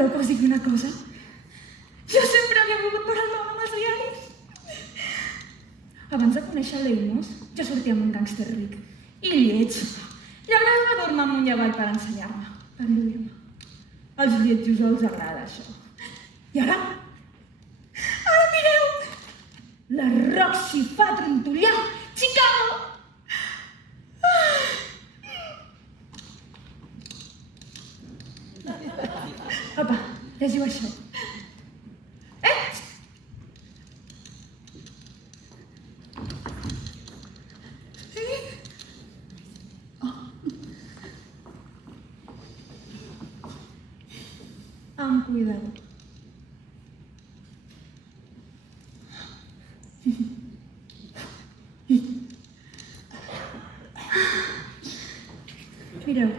Podeu que us digui una cosa? Jo sempre havia volgut veure el nom amb els diaris. Abans de conèixer l'Eimos, jo sortia amb un gàngster ric i lleig. I a més va dur-me amunt i avall per ensenyar-me, per lluir-me. Als lletjos els agrada això. I ara? Ara mireu! La Roxy fa trontollar Chicago! Apa, llegiu això. Amb cuidado. Mireu,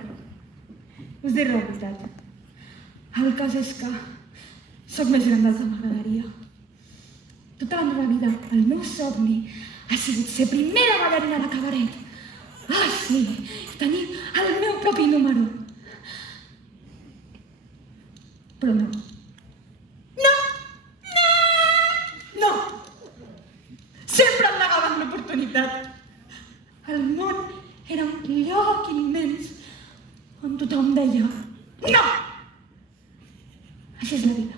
us diré la veritat. El cas és que sóc més gran del que m'agradaria. Tota la meva vida, el meu somni ha sigut ser primera ballarina de cabaret. Ah, sí, tenir el meu propi número. Però no. No! No! No! Sempre em negaven l'oportunitat. El món era un lloc immens on tothom deia no! Així és la vida.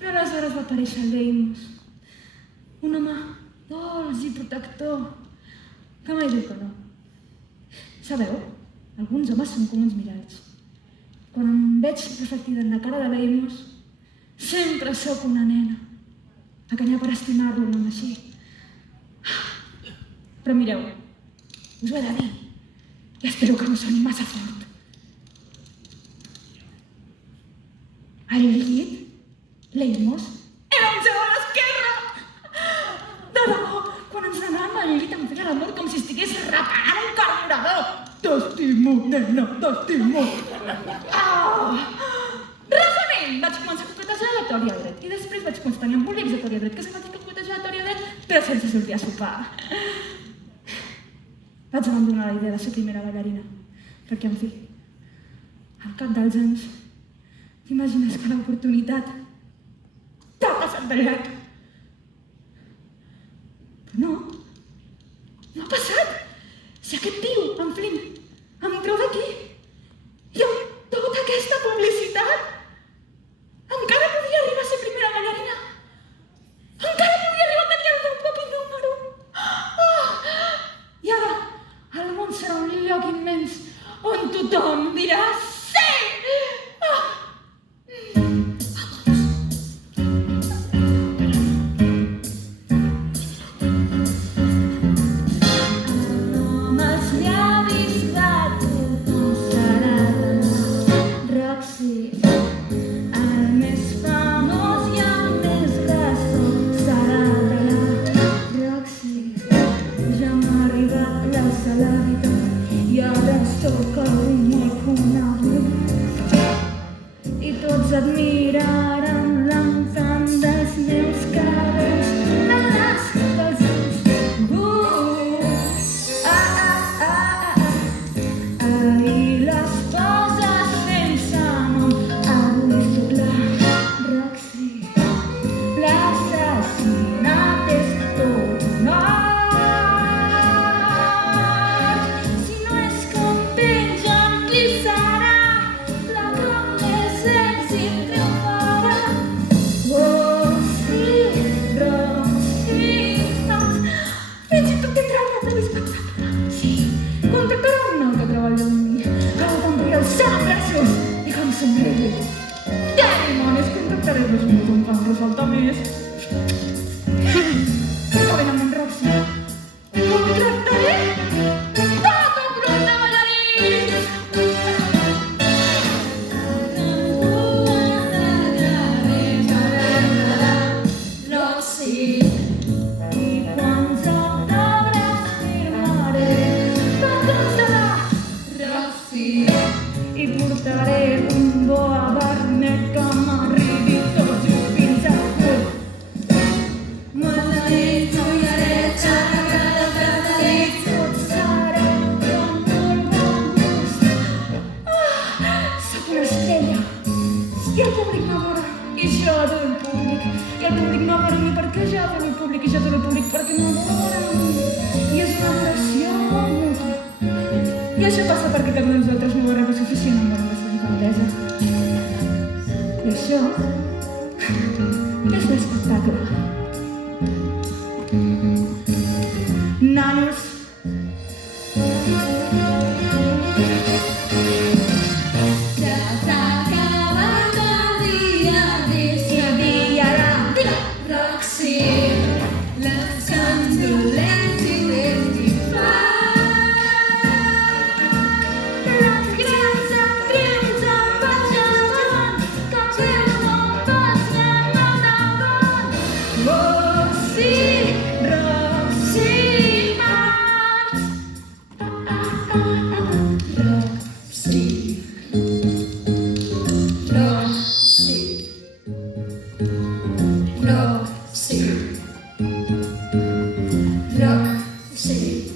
Però aleshores va aparèixer l'Eimos, un home dolç i protector, que mai diu que no. Sabeu? Alguns homes són com uns miralls. Quan em veig reflectida en la cara de l'Eimos, sempre sóc una nena, pequeña per estimar-lo, un home així. Però mireu, us ho he de dir, i espero que no soni massa fort. Al llit, l'Eimos era un zero a l'esquerra! De debò, quan ens anàvem al llit em feia l'amor com si estigués reparant un carburador. T'estimo, nena, t'estimo! Resament! Vaig començar a coquetejar a aleatòria dret i després vaig començar a tenir embolics a aleatòria dret, que se m'ha dit que coquetejar a aleatòria dret, però sense sortir a sopar. Vaig abandonar la idea de ser primera ballarina, perquè, en fi, al cap dels anys, t'imagines que l'oportunitat t'ha passat de llarg? Però no, no ha passat. Si aquest tio, en Flynn, em treu d'aquí i amb tota aquesta publicitat encara podria arribar a ser primera ballarina. Encara podria arribar a tenir el meu propi número. I ara el món serà un lloc immens on tothom dirà sí! I tots admiraren l'enfant dels meus cabells, de les dels ulls. Ahir les coses sense nom, avui sóc la Roxy. L'assassinat és tot un art. Si no és com pengen, qui serà la que més èxit treu? I això passa perquè cap de nosaltres no va rebre suficient amor en la seva infantesa. I això és l'espectacle. Nanos. Ya s'ha acabat el dia Roxy, let's come to let you Roxy.